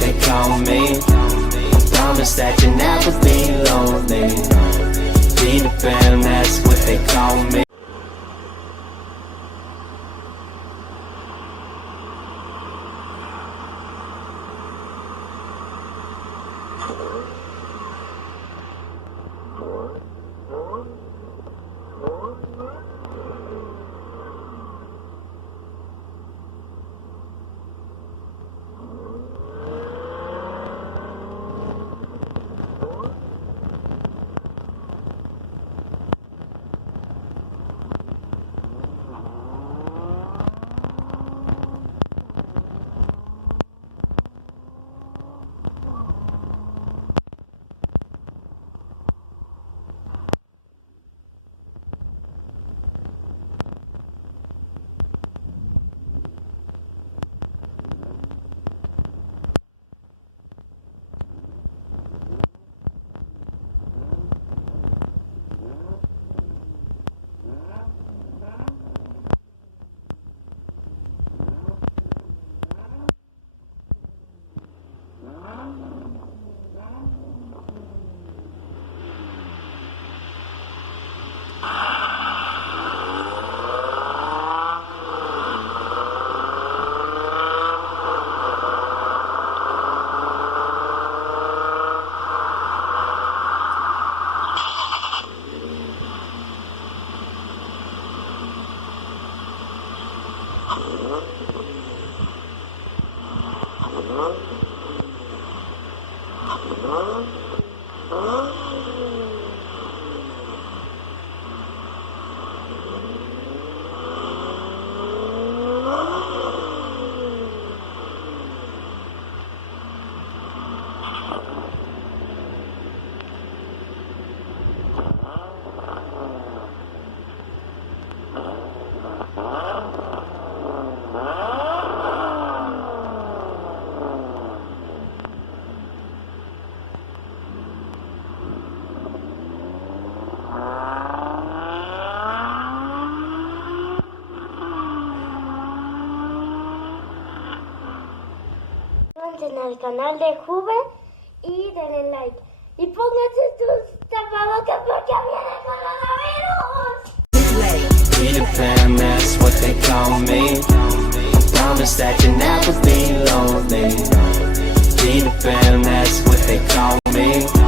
they call me. Promise that you'll never be lonely. Peter Pan, that's what they call me. En el canal de Juve y denle like. Y pónganse sus tapabocas porque viene coronavirus. Peter Pan, that's what they call me. Promise that you'll never be lonely. Peter Pan, that's what they call me.